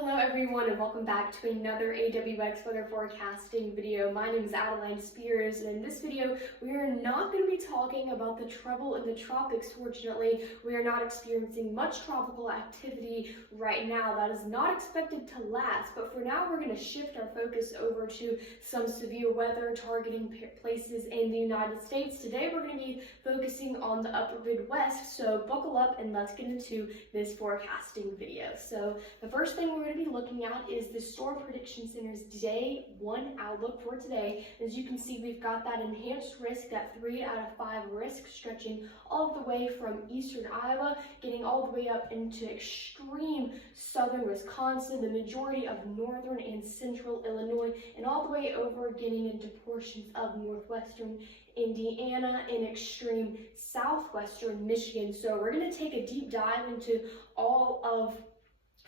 Hello everyone and welcome back to another AWX weather forecasting video. My name is Adeline Spears, and in this video we are not going to be talking about the trouble in the tropics. Fortunately, we are not experiencing much tropical activity right now. That is not expected to last, but for now we're going to shift our focus over to some severe weather targeting places in the United States. Today we're going to be focusing on the upper Midwest, so buckle up and let's get into this forecasting video. So the first thing we're going to be looking at is the Storm Prediction Center's Day 1 outlook for today. As you can see, we've got that enhanced risk, that 3 out of 5 risk, stretching all the way from eastern Iowa, getting all the way up into extreme southern Wisconsin, the majority of northern and central Illinois, and all the way over getting into portions of northwestern Indiana and extreme southwestern Michigan. So we're going to take a deep dive into all of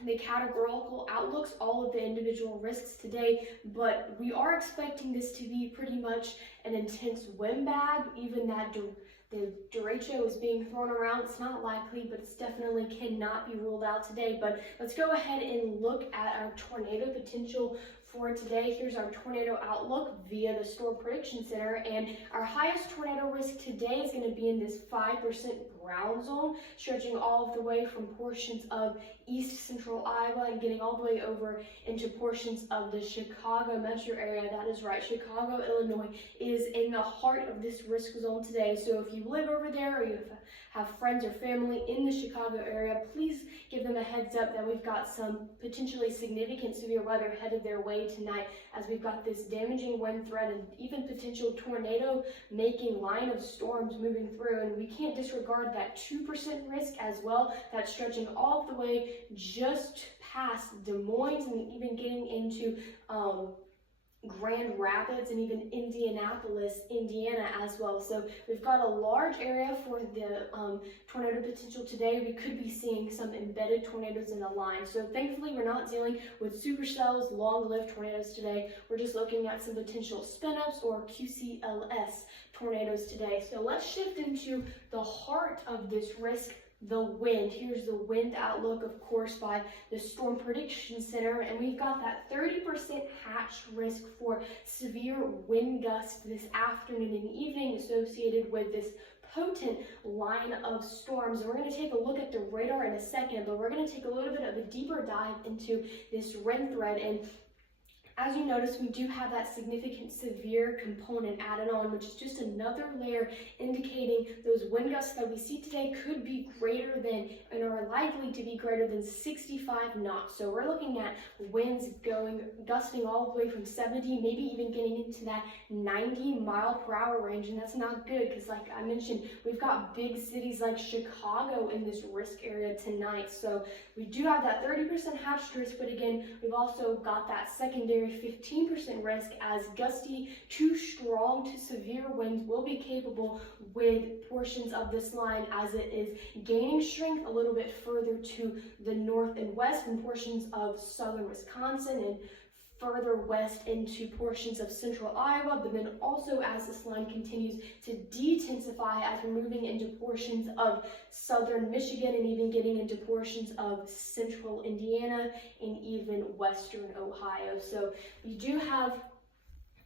the categorical outlooks, all of the individual risks today, but we are expecting this to be pretty much an intense wind bag. Even that the derecho is being thrown around. It's not likely, but it's definitely cannot be ruled out today. But let's go ahead and look at our tornado potential for today. Here's our tornado outlook via the Storm Prediction Center, and our highest tornado risk today is going to be in this 5% brown zone, stretching all of the way from portions of east central Iowa and getting all the way over into portions of the Chicago metro area. That is right, Chicago, Illinois is in the heart of this risk zone today. So if you live over there or you have friends or family in the Chicago area, please give them a heads up that we've got some potentially significant severe weather headed their way tonight, as we've got this damaging wind threat and even potential tornado making line of storms moving through. And we can't disregard that 2% risk as well. That's stretching all the way just past Des Moines and even getting into Grand Rapids and even Indianapolis, Indiana as well. So we've got a large area for the tornado potential today. We could be seeing some embedded tornadoes in the line. So thankfully we're not dealing with supercells, long-lived tornadoes today. We're just looking at some potential spin-ups or QCLS tornadoes today. So let's shift into the heart of this risk, the wind. Here's the wind outlook, of course, by the Storm Prediction Center, and we've got that 30% hatch risk for severe wind gusts this afternoon and evening associated with this potent line of storms. And we're going to take a look at the radar in a second, but we're going to take a little bit of a deeper dive into this wind threat. And as you notice, we do have that significant severe component added on, which is just another layer indicating those wind gusts that we see today could be greater than and are likely to be greater than 65 knots. So we're looking at winds gusting all the way from 70, maybe even getting into that 90 mile per hour range. And that's not good because, like I mentioned, we've got big cities like Chicago in this risk area tonight. So we do have that 30% hatched risk, but again, we've also got that secondary 15% risk as gusty to strong to severe winds will be capable with portions of this line as it is gaining strength a little bit further to the north and west in portions of southern Wisconsin and further west into portions of central Iowa, but then also as this line continues to de-intensify as we're moving into portions of southern Michigan and even getting into portions of central Indiana and even western Ohio. So we do have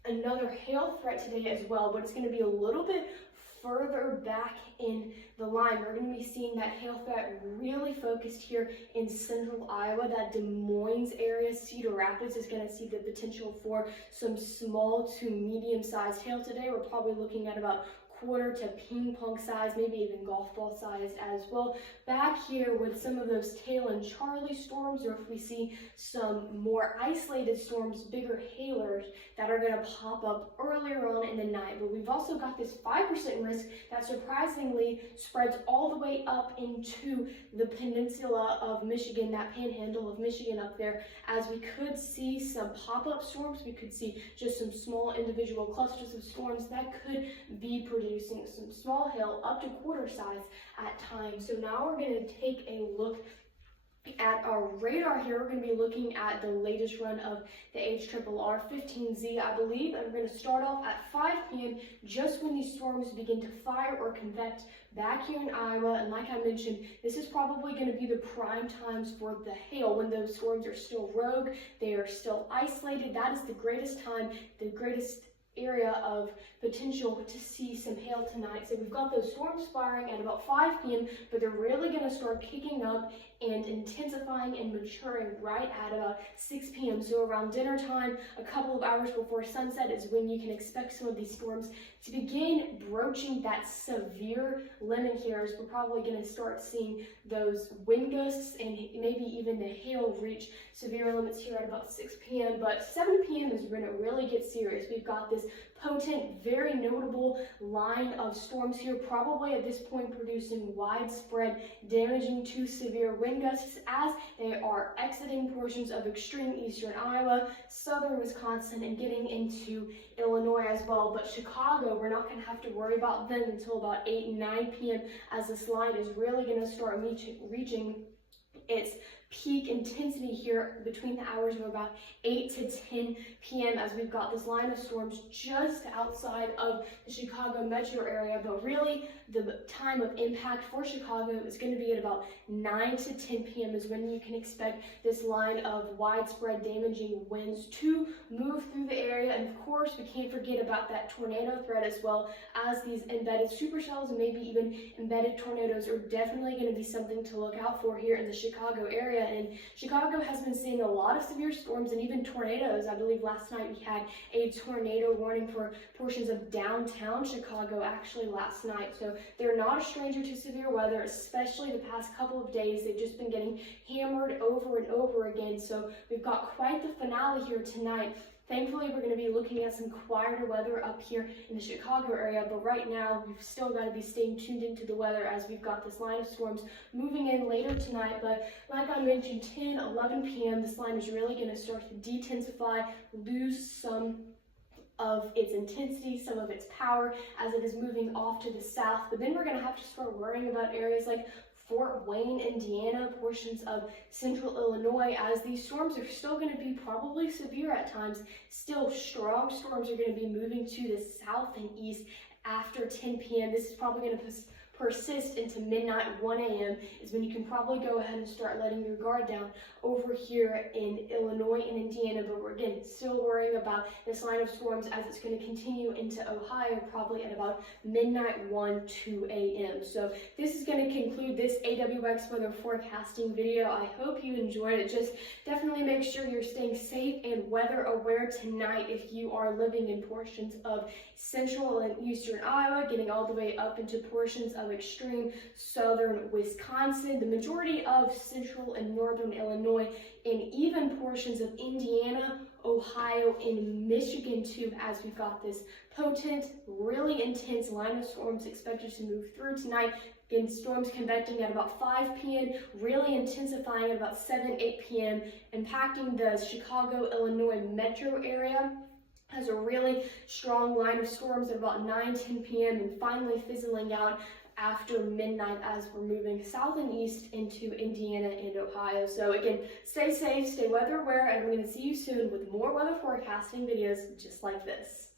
another hail threat today as well, but it's going to be a little bit further back in the line. We're going to be seeing that hail threat really focused here in central Iowa, that Des Moines area. Cedar Rapids is going to see the potential for some small to medium-sized hail today. We're probably looking at about quarter to ping pong size, maybe even golf ball sized as well. Back here with some of those tail and Charlie storms, or if we see some more isolated storms, bigger hailers that are going to pop up earlier on in the night. But we've also got this 5% risk that surprisingly spreads all the way up into the peninsula of Michigan, that panhandle of Michigan up there, as we could see some pop-up storms. We could see just some small individual clusters of storms that could be producing some small hail up to quarter size at times. So now we're going to take a look At our radar here, we're going to be looking at the latest run of the HRRR 15Z, I believe, and we're going to start off at 5 p.m. just when these storms begin to fire or convect back here in Iowa. And like I mentioned, this is probably going to be the prime times for the hail when those storms are still rogue, they are still isolated. That is the greatest time, the greatest area of potential to see some hail tonight. So we've got those storms firing at about 5 p.m., but they're really going to start kicking up and intensifying and maturing right at about 6 p.m. So around dinner time, a couple of hours before sunset is when you can expect some of these storms to begin broaching that severe limit here, as we're probably going to start seeing those wind gusts and maybe even the hail reach severe limits here at about 6 p.m. But 7 p.m. is when it really gets serious. We've got this potent, very notable line of storms here, probably at this point producing widespread, damaging to severe wind gusts as they are exiting portions of extreme eastern Iowa, southern Wisconsin, and getting into Illinois as well. But Chicago, we're not going to have to worry about them until about 8 and 9 p.m. as this line is really going to start reaching its peak intensity here between the hours of about 8 to 10 p.m. as we've got this line of storms just outside of the Chicago metro area. But really, the time of impact for Chicago is going to be at about 9 to 10 p.m. is when you can expect this line of widespread damaging winds to move through the area. And of course, we can't forget about that tornado threat as well, as these embedded supercells and maybe even embedded tornadoes are definitely going to be something to look out for here in the Chicago area. And Chicago has been seeing a lot of severe storms and even tornadoes. I believe last night we had a tornado warning for portions of downtown Chicago actually last night. So they're not a stranger to severe weather, especially the past couple of days. They've just been getting hammered over and over again. So we've got quite the finale here tonight. Thankfully, we're going to be looking at some quieter weather up here in the Chicago area, but right now we've still got to be staying tuned into the weather as we've got this line of storms moving in later tonight. But like I mentioned, 10, 11 p.m., this line is really going to start to de-intensify, lose some of its intensity, some of its power as it is moving off to the south. But then we're going to have to start worrying about areas like Fort Wayne, Indiana, portions of central Illinois, as these storms are still going to be probably severe at times. Still, strong storms are going to be moving to the south and east after 10 p.m. This is probably going to persist into midnight, 1 a.m. is when you can probably go ahead and start letting your guard down over here in Illinois and Indiana. But we're again still worrying about this line of storms as it's going to continue into Ohio probably at about midnight, 2 a.m. So this is going to conclude this AWX weather forecasting video. I hope you enjoyed it. Just definitely make sure you're staying safe and weather aware tonight if you are living in portions of central and eastern Iowa, getting all the way up into portions of extreme southern Wisconsin, the majority of central and northern Illinois, and even portions of Indiana, Ohio, and Michigan too, as we've got this potent, really intense line of storms expected to move through tonight. Again, storms convecting at about 5 p.m., really intensifying at about 7, 8 p.m., impacting the Chicago, Illinois metro area. Has a really strong line of storms at about 9, 10 p.m. and finally fizzling out after midnight as we're moving south and east into Indiana and Ohio. So again, stay safe, stay weather aware, and we're going to see you soon with more weather forecasting videos just like this.